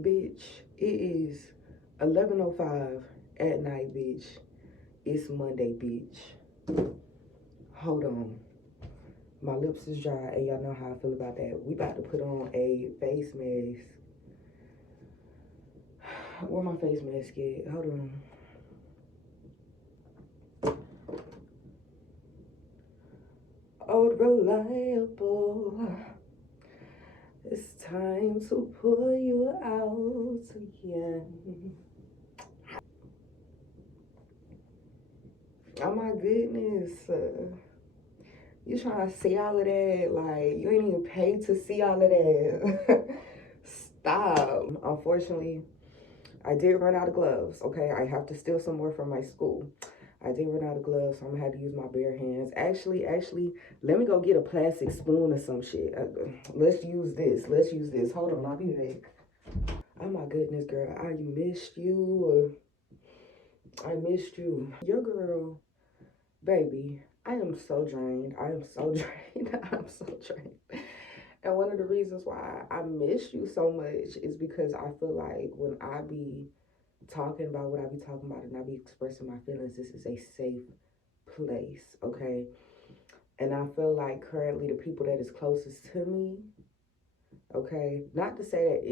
Bitch, it is 11:05 at night, bitch. It's Monday, bitch. Hold on. My lips is dry, and y'all know how I feel about that. We about to put on a face mask. Where my face mask at? Hold on. Old reliable. It's time to pull you out again. Oh my goodness. You trying to see all of that? Like, you ain't even paid to see all of that. Stop. Unfortunately, I did run out of gloves, okay? I have to steal some more from my school. I did run out of gloves, so I'm gonna have to use my bare hands. Actually, let me go get a plastic spoon or some shit. Let's use this. Hold on, I'll be back. Oh my goodness, girl. I missed you. I missed you. Your girl, baby, I am so drained. I am so drained. I'm so drained. And one of the reasons why I miss you so much is because I feel like when I be talking about what I be talking about and I be expressing my feelings, this is a safe place, okay? And I feel like currently the people that is closest to me, okay, not to say that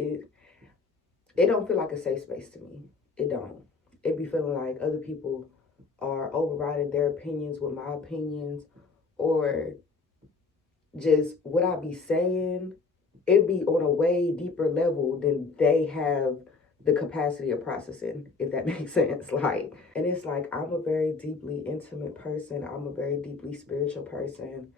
it don't feel like a safe space to me. It don't. It be feeling like other people are overriding their opinions with my opinions, or just what I be saying, it be on a way deeper level than they have the capacity of processing, if that makes sense. Like, and it's like, I'm a very deeply intimate person. I'm a very deeply spiritual person.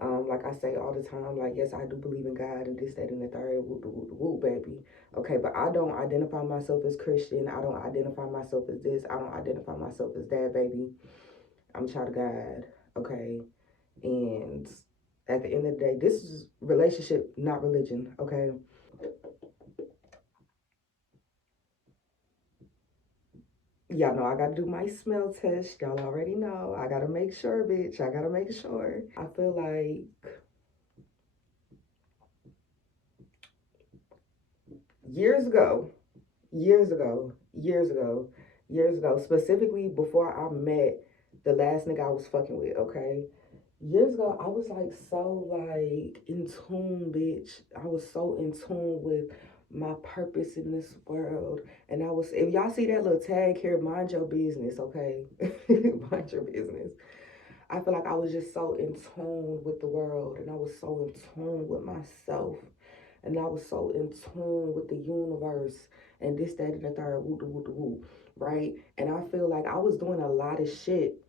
Like I say all the time, like, yes, I do believe in God and this, that, and the third, woo, woo, woo, baby. Okay, but I don't identify myself as Christian. I don't identify myself as this. I don't identify myself as that, baby. I'm a child of God, okay? And at the end of the day, this is relationship, not religion, okay? Y'all know I gotta do my smell test. Y'all already know. I gotta make sure, bitch. I gotta make sure. I feel like years ago, specifically before I met the last nigga I was fucking with, okay? Years ago, I was like so like in tune, bitch. I was so in tune with my purpose in this world. And I was, if y'all see that little tag here, mind your business, okay? Mind your business. I feel like I was just so in tune with the world, and I was so in tune with myself, and I was so in tune with the universe, and this, that, and the third, woo, woo, woo, right? And I feel like I was doing a lot of shit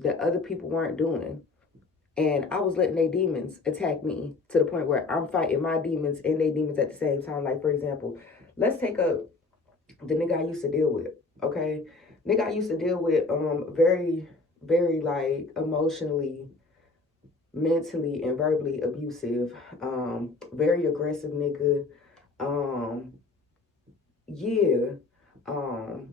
that other people weren't doing. And I was letting their demons attack me to the point where I'm fighting my demons and their demons at the same time. Like, for example, let's take up the nigga I used to deal with, okay? Nigga I used to deal with very, very like emotionally, mentally, and verbally abusive, very aggressive nigga. Um, yeah. Um,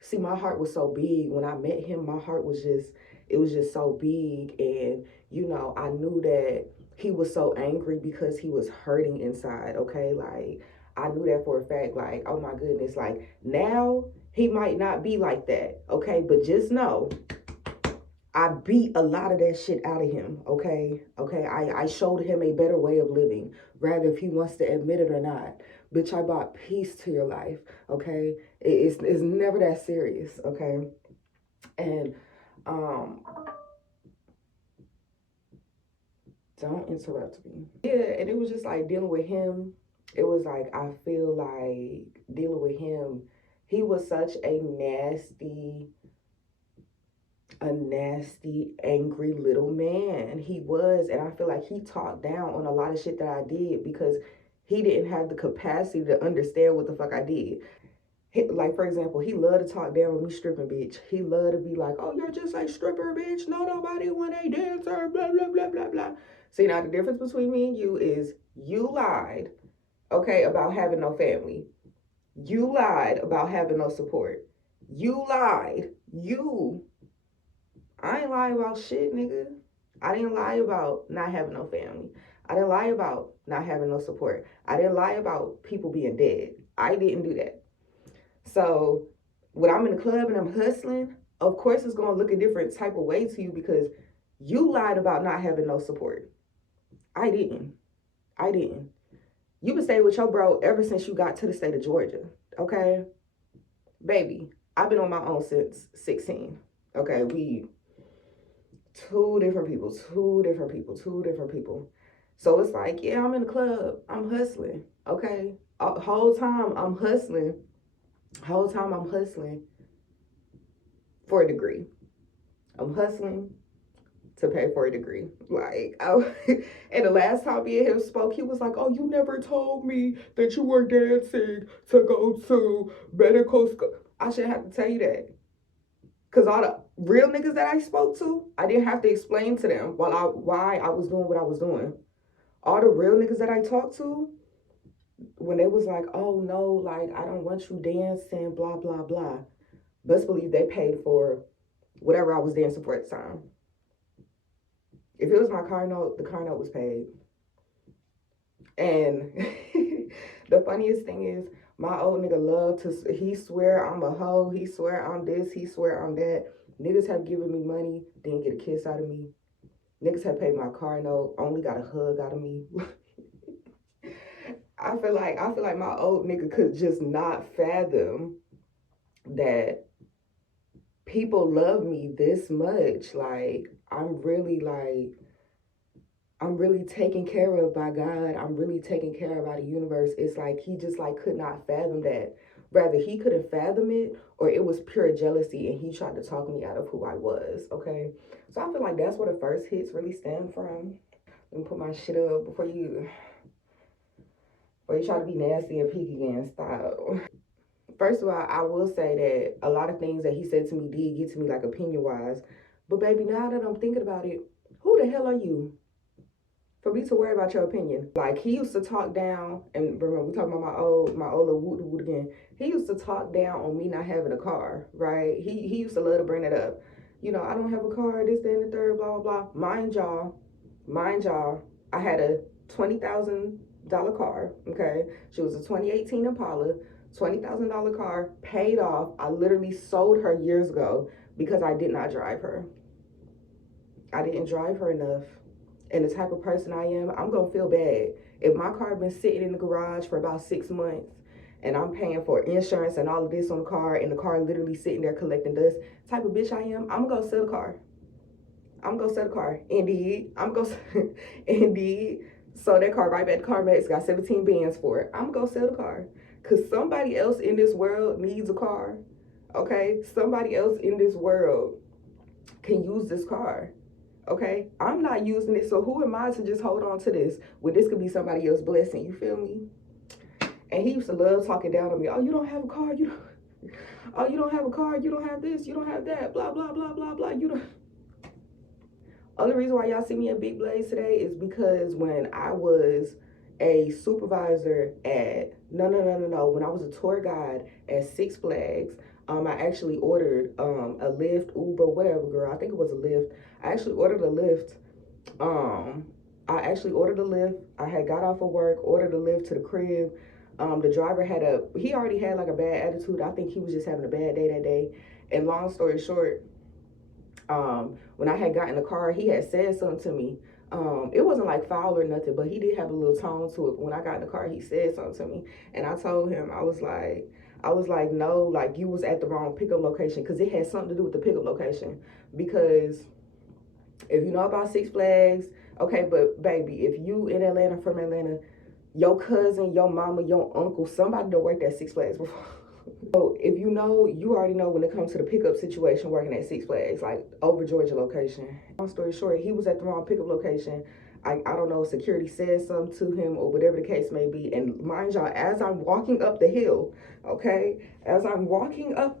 See, my heart was so big when I met him. My heart was just, it was just so big. And, you know, I knew that he was so angry because he was hurting inside, okay? Like, I knew that for a fact. Like, oh my goodness. Like, now he might not be like that, okay? But just know, I beat a lot of that shit out of him, okay? Okay, I showed him a better way of living, rather if he wants to admit it or not. Bitch, I brought peace to your life, okay? It's never that serious, okay? And um, don't interrupt me. Yeah, and it was just like dealing with him. It was like, I feel like dealing with him, he was such a nasty, angry little man. He was, and I feel like he talked down on a lot of shit that I did because he didn't have the capacity to understand what the fuck I did. Like, for example, he loved to talk down with me stripping, bitch. He loved to be like, oh, you're just a stripper, bitch. No, nobody want a dancer, blah, blah, blah, blah, blah. See, now the difference between me and you is you lied, okay, about having no family. You lied about having no support. You lied. I ain't lying about shit, nigga. I didn't lie about not having no family. I didn't lie about not having no support. I didn't lie about people being dead. I didn't do that. So when I'm in the club and I'm hustling, of course it's gonna look a different type of way to you because you lied about not having no support. I didn't. I didn't. You been staying with your bro ever since you got to the state of Georgia. Okay? Baby, I've been on my own since 16. Okay, we two different people, two different people, two different people. So it's like, yeah, I'm in the club, I'm hustling. Okay? Whole time I'm hustling. Whole time I'm hustling for a degree. I'm hustling to pay for a degree. Like, and the last time me and him spoke, he was like, "Oh, you never told me that you were dancing to go to medical school." I shouldn't have to tell you that. Because all the real niggas that I spoke to, I didn't have to explain to them why I was doing what I was doing. All the real niggas that I talked to, when they was like, "Oh no, like I don't want you dancing, blah blah blah," best believe they paid for whatever I was dancing for at the time. If it was my car note, the car note was paid. And the funniest thing is, my old nigga love to, he swear I'm a hoe, he swear I'm this, he swear I'm that. Niggas have given me money, didn't get a kiss out of me. Niggas have paid my car note, only got a hug out of me. I feel like my old nigga could just not fathom that people love me this much. Like, I'm really taken care of by God. I'm really taken care of by the universe. It's like he just like could not fathom that. Rather, he couldn't fathom it, or it was pure jealousy and he tried to talk me out of who I was. Okay. So I feel like that's where the first hits really stem from. Let me put my shit up before you try to be nasty and peek again. Stop. First of all, I will say that a lot of things that he said to me did get to me like opinion wise. But baby, now that I'm thinking about it, who the hell are you for me to worry about your opinion? Like, he used to talk down, and remember we talking about my old little woot woot again. He used to talk down on me not having a car, right? He used to love to bring it up. You know, I don't have a car, this, that, and the third, blah, blah, blah. Mind y'all, I had a $20,000 car, okay? She was a 2018 Impala, $20,000 car, paid off. I literally sold her years ago because I did not drive her. I didn't drive her enough. And the type of person I am, I'm gonna feel bad. If my car been sitting in the garage for about 6 months and I'm paying for insurance and all of this on the car and the car literally sitting there collecting dust, type of bitch I am, I'm gonna sell the car. I'm gonna sell the car. Indeed. I'm gonna indeed. So that car right back to CarMax, got 17 bands for it. I'm gonna sell the car. Cause somebody else in this world needs a car. Okay? Somebody else in this world can use this car. Okay, I'm not using it, so who am I to just hold on to this when this could be somebody else's blessing? You feel me? And he used to love talking down on me. Oh, you don't have a car, you don't. Oh, you don't have a car, you don't have this, you don't have that. Blah blah blah blah blah. You don't. Only reason why y'all see me in Big Blaze today is because when I was a supervisor at when I was a tour guide at Six Flags, I actually ordered a Lyft, Uber, whatever, girl. I think it was a Lyft. I actually ordered a Lyft. I had got off of work, ordered a Lyft to the crib. The driver he already had like a bad attitude. I think he was just having a bad day that day. And long story short, when I had gotten in the car, he had said something to me. It wasn't like foul or nothing, but he did have a little tone to it. When I got in the car, he said something to me, and I told him, I was like, no, like you was at the wrong pickup location, because it had something to do with the pickup location. Because if you know about Six Flags, okay, but baby, if you in Atlanta, from Atlanta, your cousin, your mama, your uncle, somebody that worked at Six Flags before. So if you know, you already know when it comes to the pickup situation working at Six Flags, like over Georgia location. Long story short, he was at the wrong pickup location. I don't know, security said something to him or whatever the case may be. And mind y'all, as I'm walking up the hill, okay, as I'm walking up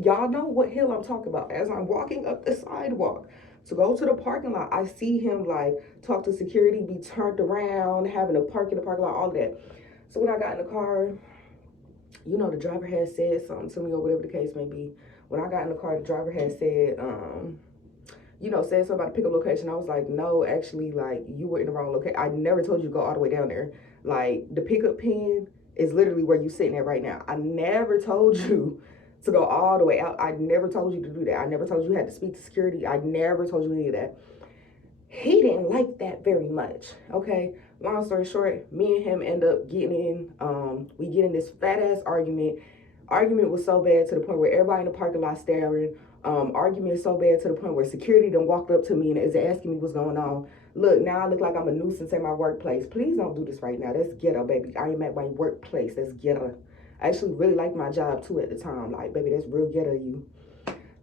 y'all know what hill I'm talking about. As I'm walking up the sidewalk to go to the parking lot, I see him like talk to security, be turned around, having to park in the parking lot, all that. So when I got in the car, you know, the driver had said something to me or whatever the case may be. When I got in the car, the driver had said, you know, said something about the pickup location. I was like, no, actually, like, you were in the wrong location. I never told you to go all the way down there. Like, the pickup pin is literally where you're sitting at right now. I never told you to go all the way out. I never told you to do that. I never told you you had to speak to security. I never told you any of that. He didn't like that very much. Okay. Long story short, me and him end up getting in, we get in this fat ass argument. Argument was so bad to the point where everybody in the parking lot staring. Argument so bad to the point where security done walked up to me and is asking me what's going on. Look, now I look like I'm a nuisance in my workplace. Please don't do this right now. That's ghetto, baby. I am at my workplace. That's ghetto. I actually really liked my job too at the time. Like, baby, that's real ghetto you.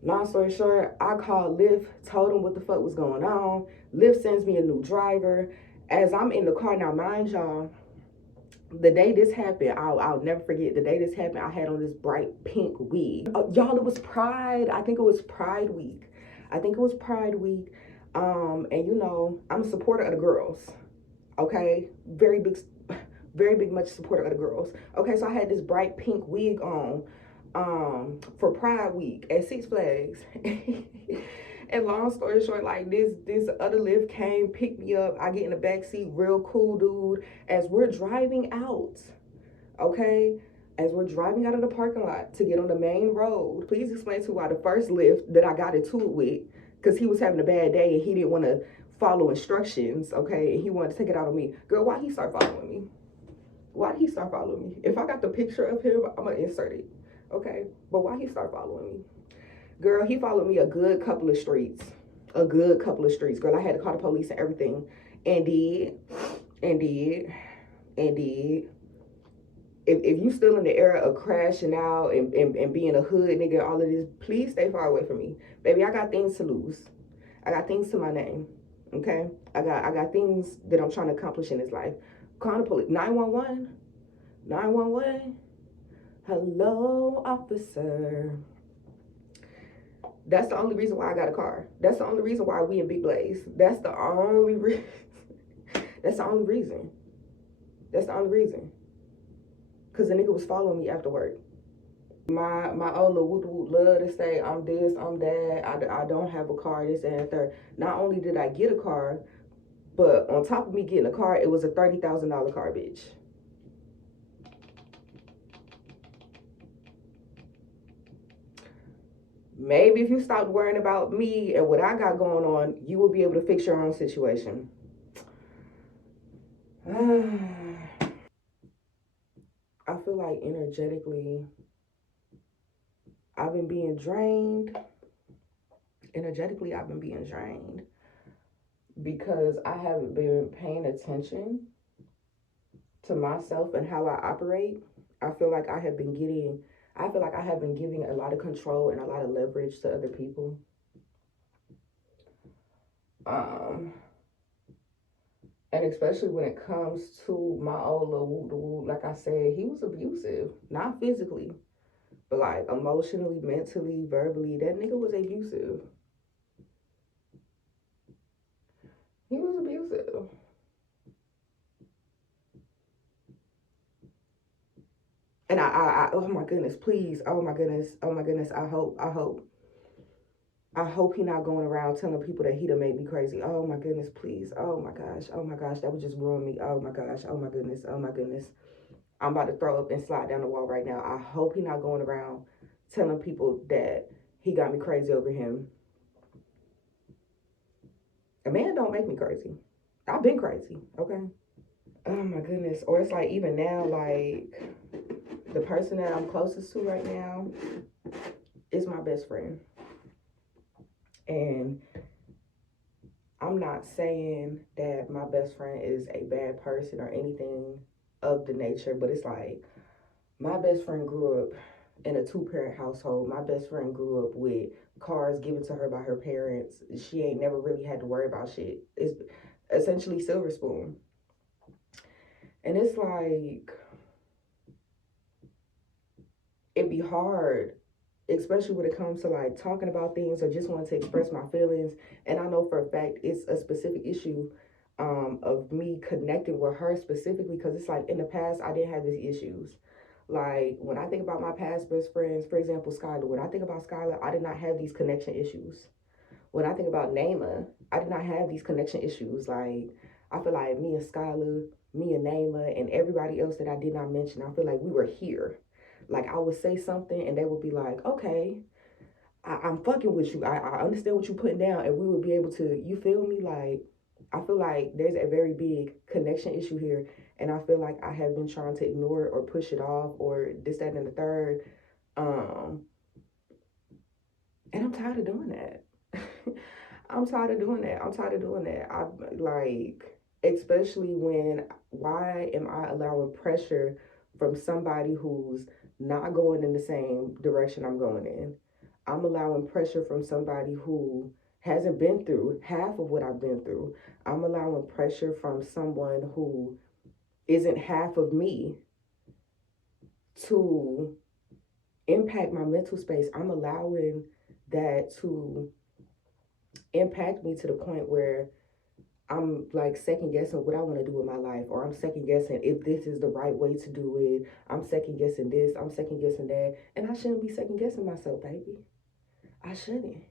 Long story short, I called Lyft, told him what the fuck was going on. Lyft sends me a new driver. As I'm in the car, now mind y'all, the day this happened, I'll never forget. The day this happened, I had on this bright pink wig. Y'all, it was Pride. I think it was Pride Week. And you know, I'm a supporter of the girls. Okay, very big, much supporter of the girls. Okay, so I had this bright pink wig on, for Pride Week at Six Flags. And long story short, like this other Lyft came, picked me up. I get in the back seat, real cool dude. As we're driving out, okay, as we're driving out of the parking lot to get on the main road, please explain to why the first Lyft that I got into it with, because he was having a bad day and he didn't want to follow instructions, okay, and he wanted to take it out on me. Girl, why he start following me? Why did he start following me? If I got the picture of him, I'm gonna insert it, okay? But why he start following me? Girl, he followed me a good couple of streets. Girl, I had to call the police and everything. And did. If you still in the era of crashing out and being a hood nigga, all of this, please stay far away from me. Baby, I got things to lose. I got things to my name. Okay? I got things that I'm trying to accomplish in this life. Call the police. 911. 911. Hello, officer. That's the only reason why I got a car. That's the only reason why we in Big Blaze. That's the only reason. That's the only reason. That's the only reason. Because the nigga was following me after work. My old little woot love to say, I'm this, I'm that. I don't have a car, this and third. Not only did I get a car, but on top of me getting a car, it was a $30,000 car, bitch. Maybe if you stopped worrying about me and what I got going on, you will be able to fix your own situation. I feel like energetically, I've been being drained. Energetically, I've been being drained because I haven't been paying attention to myself and how I operate. I feel like I have been giving a lot of control and a lot of leverage to other people. And especially when it comes to my old little woo, like I said, he was abusive. Not physically, but like emotionally, mentally, verbally. That nigga was abusive. He was abusive. And I oh my goodness, please, oh my goodness, I hope he not going around telling people that he done made me crazy. Oh my goodness, please. Oh my gosh, that would just ruin me. Oh my gosh, oh my goodness. I'm about to throw up and slide down the wall right now. I hope he not going around telling people that he got me crazy over him. A man don't make me crazy. I've been crazy, okay? Oh my goodness. Or it's like even now, like the person that I'm closest to right now is my best friend. And I'm not saying that my best friend is a bad person or anything of the nature, but it's like my best friend grew up in a 2-parent household. My best friend grew up with cars given to her by her parents. She ain't never really had to worry about shit. It's essentially silver spoon. And it's like, it'd be hard, especially when it comes to like talking about things or just wanting to express my feelings. And I know for a fact it's a specific issue of me connecting with her specifically, because it's like in the past I didn't have these issues. Like when I think about my past best friends, for example, Skylar, when I think about Skylar, I did not have these connection issues. when I think about Naima, I did not have these connection issues. Like, I feel like me and Skylar, me and Naima, and everybody else that I did not mention, I feel like we were here. Like, I would say something and they would be like, okay, I'm fucking with you. I understand what you're putting down, and we would be able to, you feel me? Like, I feel like there's a very big connection issue here, and I feel like I have been trying to ignore it or push it off or this, that, and the third. Um, and I'm tired of doing that. I'm tired of doing that. I'm tired of doing that. I like, especially when, why am I allowing pressure from somebody who's not going in the same direction I'm going in? I'm allowing pressure from somebody who hasn't been through half of what I've been through. I'm allowing pressure from someone who isn't half of me to impact my mental space. I'm allowing that to impact me to the point where I'm like second guessing what I want to do with my life, or I'm second guessing if this is the right way to do it. I'm second guessing this, I'm second guessing that, and I shouldn't be second guessing myself, baby. I shouldn't.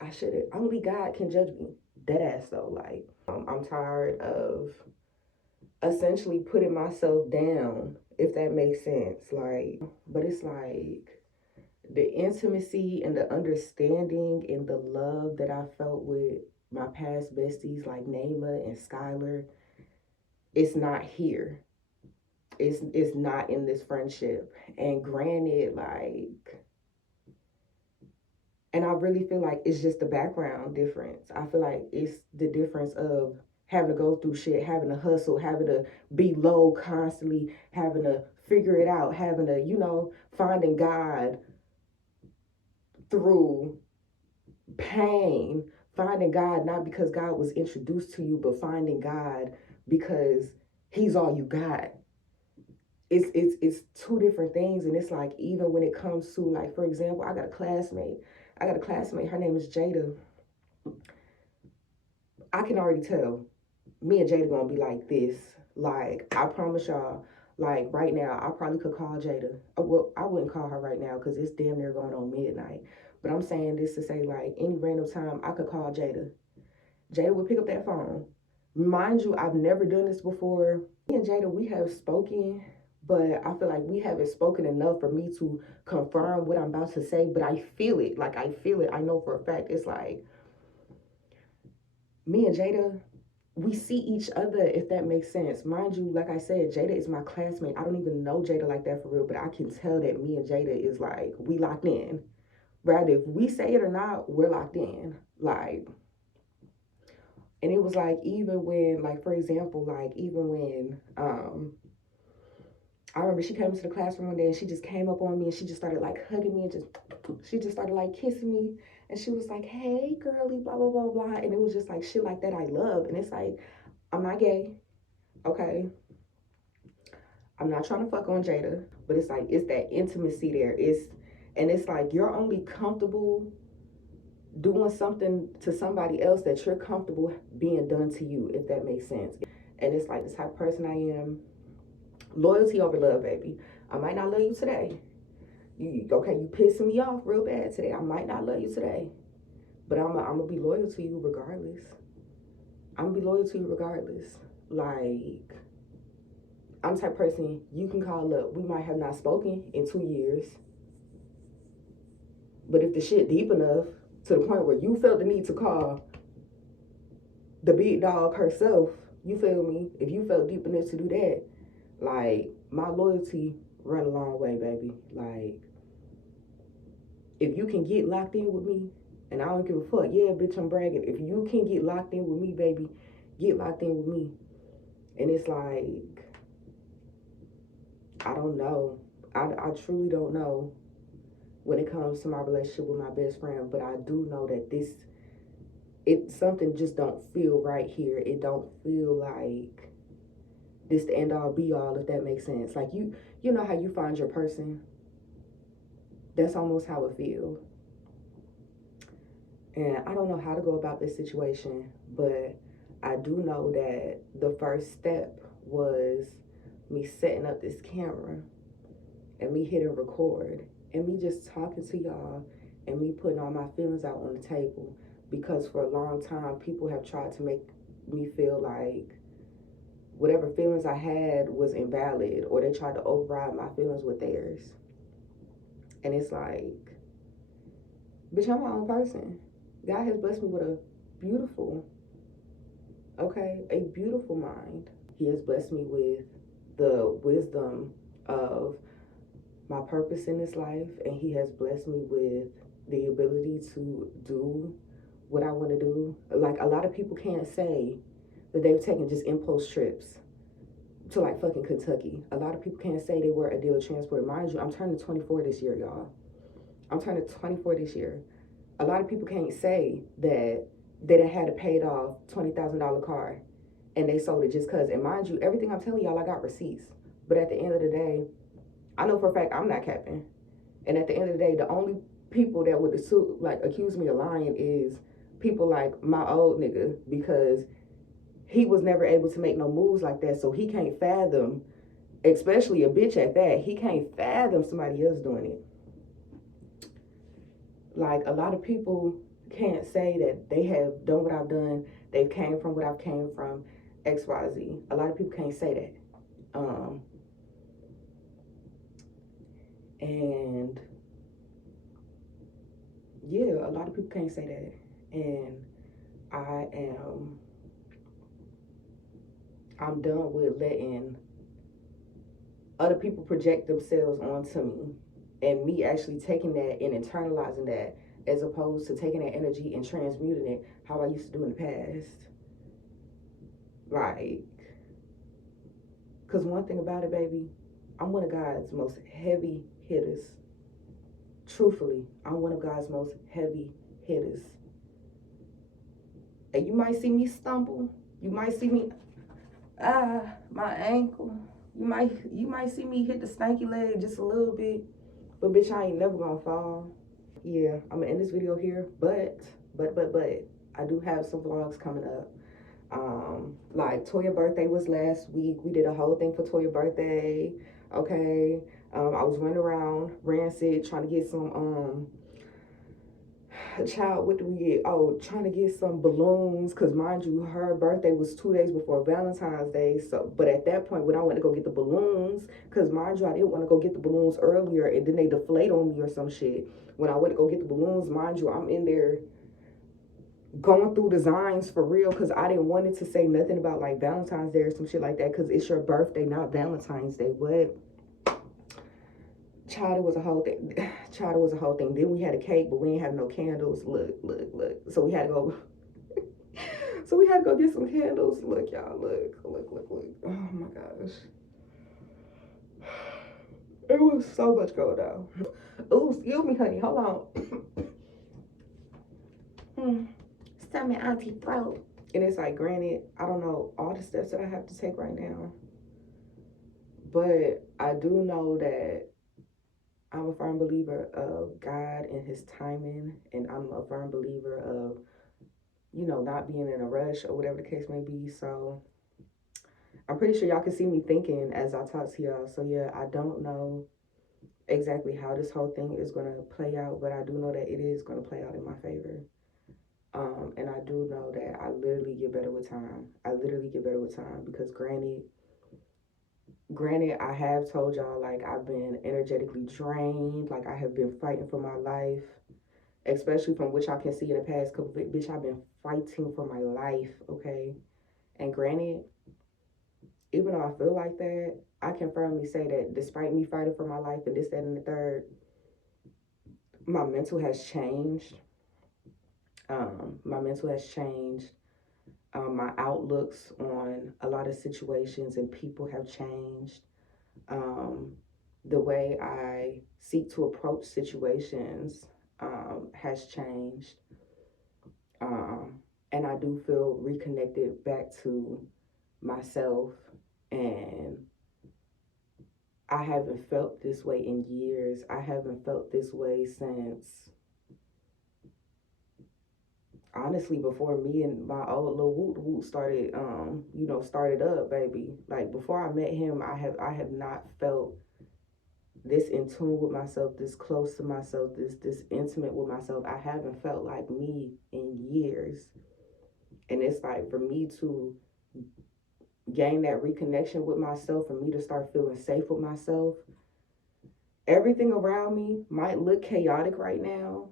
I shouldn't. Only God can judge me. Dead ass though. Like, I'm tired of essentially putting myself down, if that makes sense. Like, but it's like the intimacy and the understanding and the love that I felt with my past besties like Naima and Skylar, it's not here. It's not in this friendship. And granted, like, and I really feel like it's just the background difference. I feel like it's the difference of having to go through shit, having to hustle, having to be low constantly, having to figure it out, having to, finding God through pain, finding God not because God was introduced to you, but finding God because He's all you got. It's two different things, and it's like, even when it comes to, like, for example, I got a classmate. Her name is Jada. I can already tell me and Jada gonna be like this. Like, I promise y'all, like, right now, I probably could call Jada. Well, I wouldn't call her right now because it's damn near going on midnight. But I'm saying this to say, like, any random time, I could call Jada. Jada would pick up that phone. Mind you, I've never done this before. Me and Jada, we have spoken, but I feel like we haven't spoken enough for me to confirm what I'm about to say. But I feel it. Like, I feel it. I know for a fact. It's like, me and Jada, we see each other, if that makes sense. Mind you, like I said, Jada is my classmate. I don't even know Jada like that for real, but I can tell that me and Jada is like, we locked in. Rather, if we say it or not, we're locked in. Like, and it was like, even when, like, for example, like, even when I remember she came into the classroom one day and she just came up on me and she just started like hugging me and she just started like kissing me, and she was like, hey girly, blah blah blah blah, and it was just like shit like that I love. And it's like, I'm not gay, okay, I'm not trying to fuck on Jada, but it's like, it's that intimacy there. And it's like, you're only comfortable doing something to somebody else that you're comfortable being done to you, if that makes sense. And it's like the type of person I am. Loyalty over love, baby. I might not love you today. You pissing me off real bad today. I might not love you today, but I'm gonna be loyal to you regardless. I'm gonna be loyal to you regardless. Like, I'm the type of person you can call up. We might have not spoken in 2 years, but if the shit deep enough to the point where you felt the need to call the big dog herself, you feel me? If you felt deep enough to do that, like, my loyalty run a long way, baby. Like, if you can get locked in with me, and I don't give a fuck, yeah, bitch, I'm bragging. If you can get locked in with me, baby, get locked in with me. And it's like, I don't know. I truly don't know when it comes to my relationship with my best friend, but I do know that something just don't feel right here. It don't feel like this the end all be all, if that makes sense. Like, you know how you find your person? That's almost how it feels. And I don't know how to go about this situation, but I do know that the first step was me setting up this camera and me hitting record and me just talking to y'all and me putting all my feelings out on the table, because for a long time people have tried to make me feel like whatever feelings I had was invalid, or they tried to override my feelings with theirs. And it's like, bitch, I'm my own person. God has blessed me with a beautiful, a beautiful mind. He has blessed me with the wisdom of my purpose in this life, and He has blessed me with the ability to do what I want to do. Like, a lot of people can't say that they've taken just impulse trips to like fucking Kentucky. A lot of people can't say they were a dealer transporter. Mind you, I'm turning 24 this year, y'all. I'm turning 24 this year. A lot of people can't say that they done had a paid off $20,000 car and they sold it just cause. And mind you, everything I'm telling y'all, I got receipts. But at the end of the day, I know for a fact I'm not capping. And at the end of the day, the only people that would accuse me of lying is people like my old nigga, because he was never able to make no moves like that. So he can't fathom, especially a bitch at that, he can't fathom somebody else doing it. Like, a lot of people can't say that they have done what I've done, they've came from what I've came from, XYZ. A lot of people can't say that. And yeah, a lot of people can't say that. And I'm done with letting other people project themselves onto me, and me actually taking that and internalizing that, as opposed to taking that energy and transmuting it how I used to do in the past. Like, because one thing about it, baby, I'm one of God's most heavy hitters. Truthfully, I'm one of God's most heavy hitters. And you might see me stumble. You might see me, my ankle. You might see me hit the stanky leg just a little bit. But bitch, I ain't never gonna fall. Yeah, I'm gonna end this video here. But, I do have some vlogs coming up. Like, Toya's birthday was last week. We did a whole thing for Toya's birthday. Okay. I was running around Rancid trying to get some child, what do we get? Oh, trying to get some balloons, because mind you, her birthday was 2 days before Valentine's Day. So, but at that point, when I went to go get the balloons, because mind you, I didn't want to go get the balloons earlier and then they deflate on me or some shit. When I went to go get the balloons, mind you, I'm in there going through designs for real, because I didn't want it to say nothing about like Valentine's Day or some shit like that, because it's your birthday, not Valentine's Day. What? Child, it was a whole thing. Child, it was a whole thing. Then we had a cake, but we didn't have no candles. Look. So we had to go. So we had to go get some candles. Look, y'all. Look. Oh my gosh. It was so much going on. Ooh, excuse me, honey. Hold on. Stomach, auntie, throat. And it's like, granted, I don't know all the steps that I have to take right now, but I do know that I'm a firm believer of God and His timing, and I'm a firm believer of, not being in a rush or whatever the case may be. So I'm pretty sure y'all can see me thinking as I talk to y'all. So yeah, I don't know exactly how this whole thing is going to play out, but I do know that it is going to play out in my favor. And I do know that I literally get better with time. Because granted, I have told y'all, like, I've been energetically drained. Like, I have been fighting for my life, especially from which I can see in the past couple of, bitch, I've been fighting for my life, okay? And granted, even though I feel like that, I can firmly say that despite me fighting for my life and this, that, and the third, my mental has changed. My mental has changed. My outlooks on a lot of situations and people have changed. The way I seek to approach situations has changed. And I do feel reconnected back to myself. And I haven't felt this way in years. I haven't felt this way since, honestly, before me and my old little woot started, started up, baby. Like, before I met him, I have not felt this in tune with myself, this close to myself, this intimate with myself. I haven't felt like me in years. And it's like for me to gain that reconnection with myself, for me to start feeling safe with myself. Everything around me might look chaotic right now,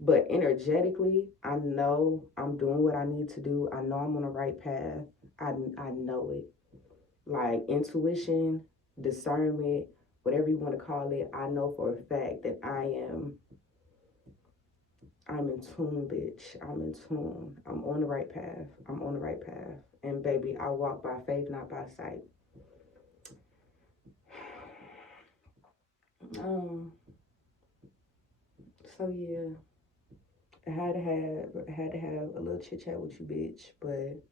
but energetically, I know I'm doing what I need to do. I know I'm on the right path. I know it. Like intuition, discernment, whatever you want to call it, I know for a fact that I'm in tune, bitch. I'm in tune. I'm on the right path. I'm on the right path. And baby, I walk by faith, not by sight. So yeah, I had to have a little chit chat with you, bitch. But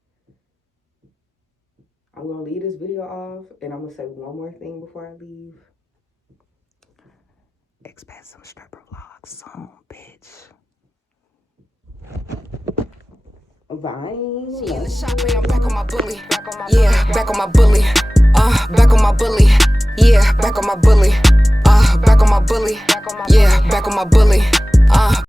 I'm gonna leave this video off, and I'm gonna say one more thing before I leave. Expect some stripper vlogs soon, bitch. Bye. In the shop, I'm back on my bully. Yeah, back on my bully. Back on my bully. Yeah, back on my bully. Back on my bully. Yeah, back on my bully.